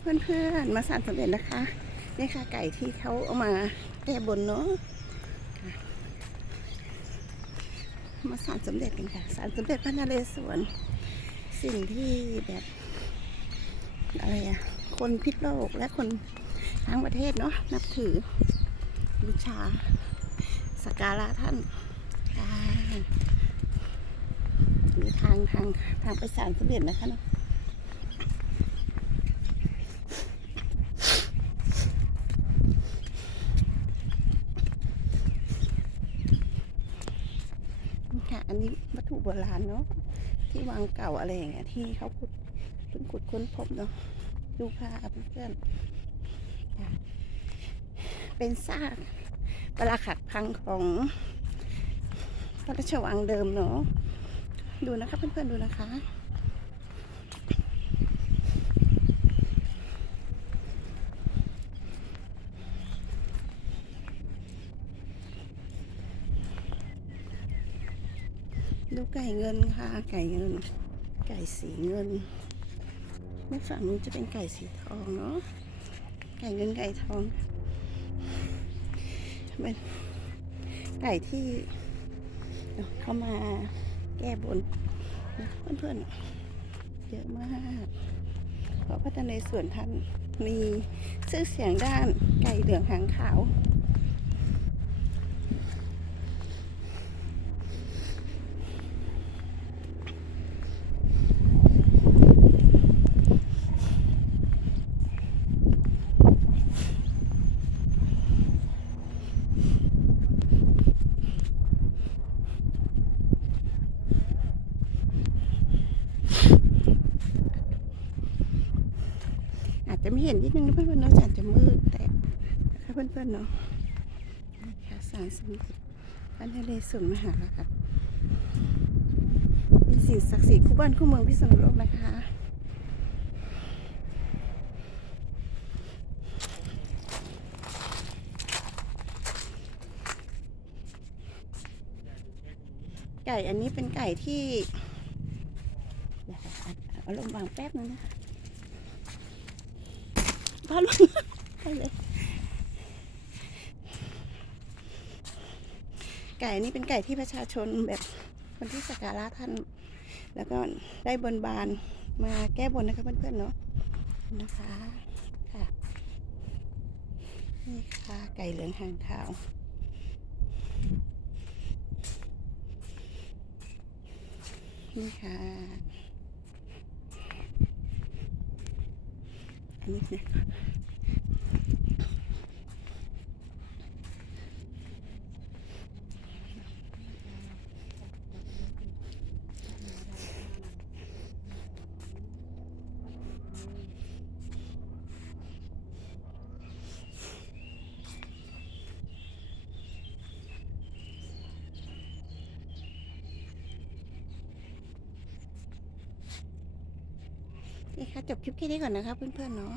เพื่อนๆ มาสารสำเร็จนะคะ นี่ค่ะไก่ที่เขาเอามาแก้บนเนาะมาสารสำเร็จกันค่ะสารสำเร็จพระนเรศวรสิ่งที่แบบอะไรอะคนพิษโลกและคนทั้งประเทศเนาะนับถือบูชาสักการะท่านมีทางทางทางไปสารสำเร็จนะคะเนาะ ค่ะ อันนี้วัตถุโบราณเนาะที่วังเก่าอะไรอย่างเงี้ยที่เขาขุดเพิ่งขุดค้นพบเนาะดูภาพเพื่อนเป็นซากปราขักพังของพระราชวังเดิมเนาะดูนะคะเพื่อนๆดูนะคะ ดูไก่เงินค่ะ ไก่เงิน ไก่สีเงินในฝั่งนู้นจะเป็นไก่สีทองเนาะไก่เงินไก่ทองเป็นไก่ที่เข้ามาแก้บนเพื่อนๆเยอะมากเพราะพระนเรศวรท่านมีชื่อเสียงด้านไก่เหลืองหางขาว อาจจะไม่เห็นนิดนึงนะเพื่อนๆเนาะอาจจะมืดแต่นะคะเพื่อนๆเนาะนี่ค่ะสารสมเด็จพระนเรศวรมหาราชเป็นสิ่งศักดิ์สิทธิ์คู่บ้านคู่เมืองพิษณุโลกนะคะไก่อันนี้เป็นไก่ที่เอาลงวางแป๊บนึงนะคะ บ้าลงไปเลยไก่นนี้เป็นไก่ที่ประชาชนแบบคนที่สักการะท่าน แล้วก็ได้บนบานมาแก้บนนะคะเพื่อนๆเนาะนะคะค่ะนี่ค่ะไก่เหลืองหางขาวนี่ค่ะ อันนี้นะ นี่ค่ะจบคลิปแค่นี้ก่อนนะคะเพื่อนๆเนาะ